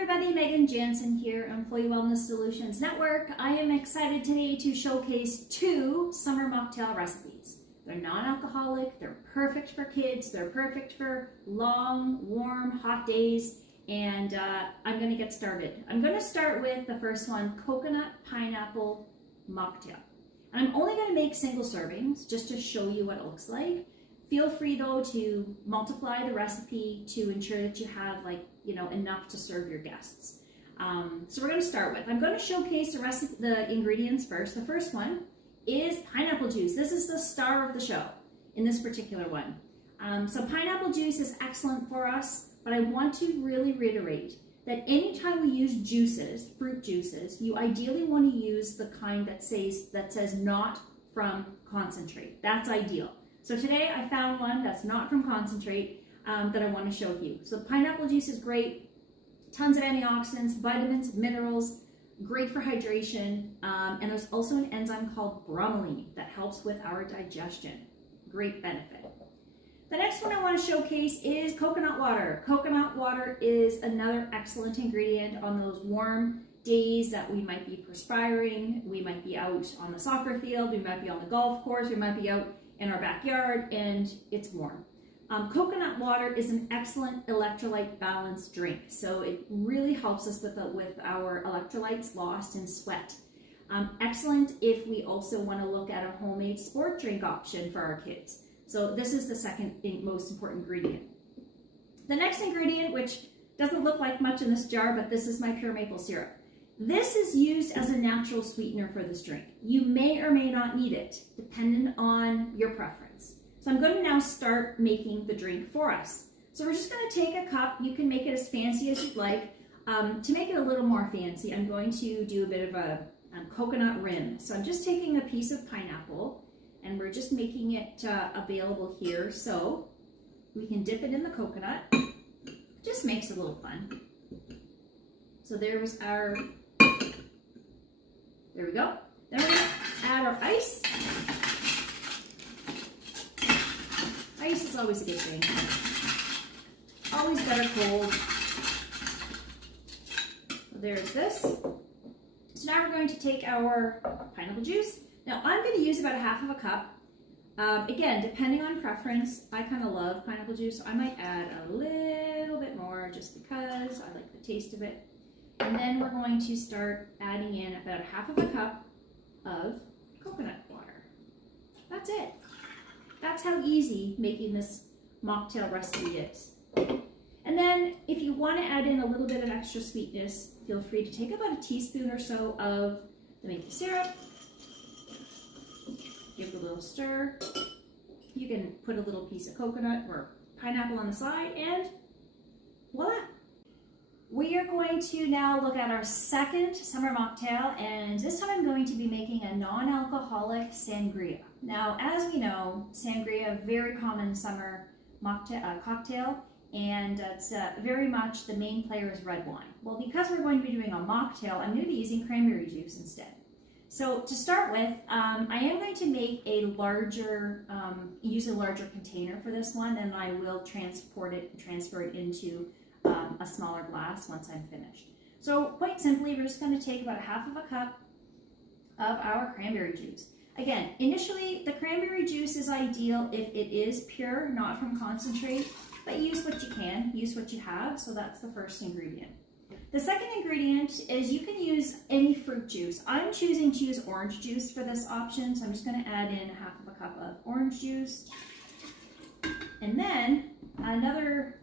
everybody, Meaghan Jansen here, Employee Wellness Solutions Network. I am excited today to showcase 2 summer mocktail recipes. They're non-alcoholic, they're perfect for kids, they're perfect for long, warm, hot days, and I'm going to get started. I'm going to start with the first one, coconut pineapple mocktail. And I'm only going to make single servings just to show you what it looks like. Feel free though to multiply the recipe to ensure that you have enough to serve your guests. So we're going to start with, I'm going to showcase the ingredients first. The first one is pineapple juice. This is the star of the show in this particular one. So pineapple juice is excellent for us, but I want to really reiterate that anytime we use juices, fruit juices, you ideally want to use the kind that says not from concentrate. That's ideal. So today I found one that's not from concentrate that I want to show you. So pineapple juice is great, tons of antioxidants, vitamins, minerals, great for hydration, and there's also an enzyme called bromelain that helps with our digestion. Great benefit. The next one I want to showcase is coconut water. Coconut water is another excellent ingredient on those warm days that we might be perspiring, we might be out on the soccer field, we might be on the golf course, we might be out in our backyard and it's warm. Coconut water is an excellent electrolyte balanced drink, so it really helps us with our electrolytes lost in sweat. Excellent if we also want to look at a homemade sport drink option for our kids. So this is the second most important ingredient. The next ingredient, which doesn't look like much in this jar, but this is my pure maple syrup. This is used as a natural sweetener for this drink. You may or may not need it, depending on your preference. So I'm going to now start making the drink for us. So we're just going to take a cup. You can make it as fancy as you'd like. To make it a little more fancy, I'm going to do a bit of a coconut rim. So I'm just taking a piece of pineapple and we're just making it available here so we can dip it in the coconut. Just makes it a little fun. So there we go. Then we're going to add our ice. Ice is always a good thing. Always better cold. So there's this. So now we're going to take our pineapple juice. Now I'm going to use about 1/2 cup. Again, depending on preference, I kind of love pineapple juice, so I might add a little bit more just because I like the taste of it. And then we're going to start adding in about 1/2 cup of coconut water. That's it. That's how easy making this mocktail recipe is. And then if you want to add in a little bit of extra sweetness, feel free to take about a teaspoon or so of the maple syrup. Give it a little stir. You can put a little piece of coconut or pineapple on the side and voila. We are going to now look at our second summer mocktail, and this time I'm going to be making a non-alcoholic sangria. Now, as we know, sangria, very common summer cocktail, and it's very much the main player is red wine. Well, because we're going to be doing a mocktail, I'm going to be using cranberry juice instead. So to start with, I am going to make use a larger container for this one, and I will transfer it into a smaller glass once I'm finished. So quite simply, we're just going to take about 1/2 cup of our cranberry juice. Again, initially the cranberry juice is ideal if it is pure, not from concentrate, but use what you can, use what you have. So that's the first ingredient. The second ingredient is you can use any fruit juice. I'm choosing to use orange juice for this option, so I'm just going to add in 1/2 cup of orange juice. And then another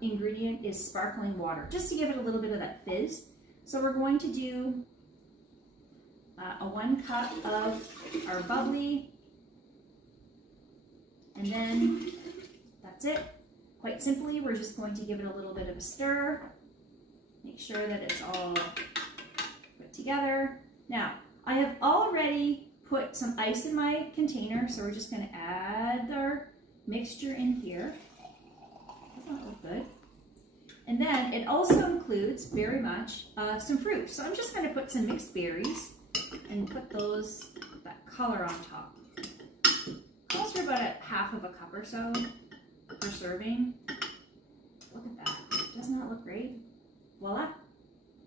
ingredient is sparkling water, just to give it a little bit of that fizz. So we're going to do a 1 cup of our bubbly, and then that's it. Quite simply, we're just going to give it a little bit of a stir. Make sure that it's all put together. Now, I have already put some ice in my container, so we're just going to add our mixture in here. Doesn't that look good? And then it also includes very much some fruit. So I'm just going to put some mixed berries and put that color on top. Calls for about 1/2 cup or so per serving. Look at that. Doesn't that look great? Voila.